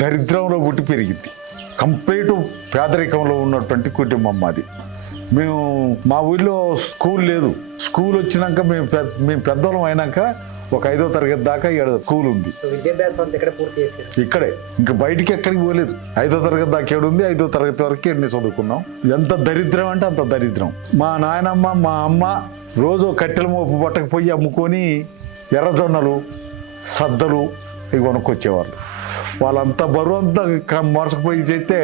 దరిద్రంలో పుట్టి పెరిగింది. కంప్లీట్ పేదరికంలో ఉన్నటువంటి కుటుంబం మాది. మేము మా ఊళ్ళో స్కూల్ లేదు. స్కూల్ వచ్చినాక మేము పెద్దోళ్ళం అయినాక ఒక 5వ తరగతి దాకా ఇక్కడ స్కూల్ ఉంది. విద్యాభ్యాసం ఇక్కడ పూర్తి చేశారు. ఇక్కడే, ఇంకా బయటికి ఎక్కడికి పోలేదు. 5వ తరగతి దాకా ఏడు ఉంది. 5వ తరగతి వరకు ఎన్ని చదువుకున్నాం. ఎంత దరిద్రం అంటే అంత దరిద్రం. మా నాయనమ్మ మా అమ్మ రోజు కట్టెల మోపు పట్టకపోయి అమ్ముకొని ఎర్రజొన్నలు సద్దలు ఇవి కొనుక్కొచ్చేవాళ్ళు. వాళ్ళంతా బరువు అంతా మోసకపోయి చేస్తే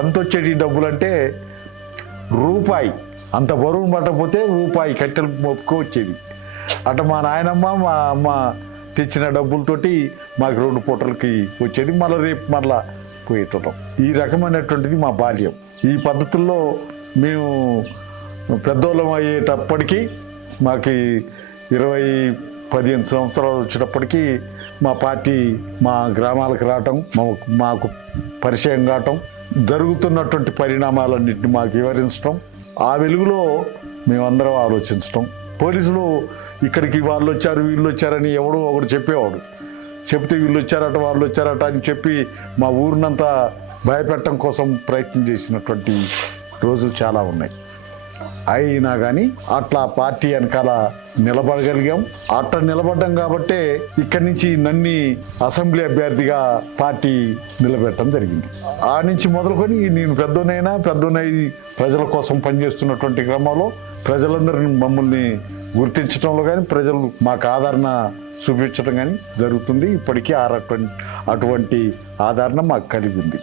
ఎంత వచ్చేటి డబ్బులు అంటే రూపాయి. అంత బరువును పట్టకపోతే రూపాయి కట్టెలు మోపుకో వచ్చేది. అట్లా మా నాయనమ్మ మా అమ్మ తెచ్చిన డబ్బులతోటి మాకు 2 పూటలకి వచ్చేది. మళ్ళీ రేపు మళ్ళా పోయేటం. ఈ రకమైనటువంటిది మా బాల్యం. ఈ పద్ధతుల్లో మేము పెద్దోళ్ళం అయ్యేటప్పటికీ మాకు 15 సంవత్సరాలు వచ్చేటప్పటికి మా పార్టీ మా గ్రామాలకు రావటం, మాకు పరిచయం కావటం, జరుగుతున్నటువంటి పరిణామాలన్నింటినీ మాకు వివరించడం, ఆ వెలుగులో మేమందరం ఆలోచించటం. పోలీసులు ఇక్కడికి వాళ్ళు వచ్చారు వీళ్ళు వచ్చారని ఎవడో ఒకడు చెప్పేవాడు. చెప్తే వీళ్ళు వచ్చారట వాళ్ళు వచ్చారట అని చెప్పి మా ఊరినంతా భయపెట్టడం కోసం ప్రయత్నం చేసినటువంటి రోజులు చాలా ఉన్నాయి. అయినా కానీ అట్లా పార్టీ వెనకాల నిలబడగలిగాం. అట్లా నిలబడ్డాం కాబట్టే ఇక్కడి నుంచి నన్ను అసెంబ్లీ అభ్యర్థిగా పార్టీ నిలబెట్టడం జరిగింది. ఆ నుంచి మొదలుకొని నేను పెద్దోనై ప్రజల కోసం పనిచేస్తున్నటువంటి క్రమంలో ప్రజలందరినీ మమ్మల్ని గుర్తించడంలో కానీ ప్రజలు మాకు ఆదరణ చూపించడం కానీ జరుగుతుంది. ఇప్పటికీ అటువంటి ఆదరణ మాకు కలిగి ఉంది.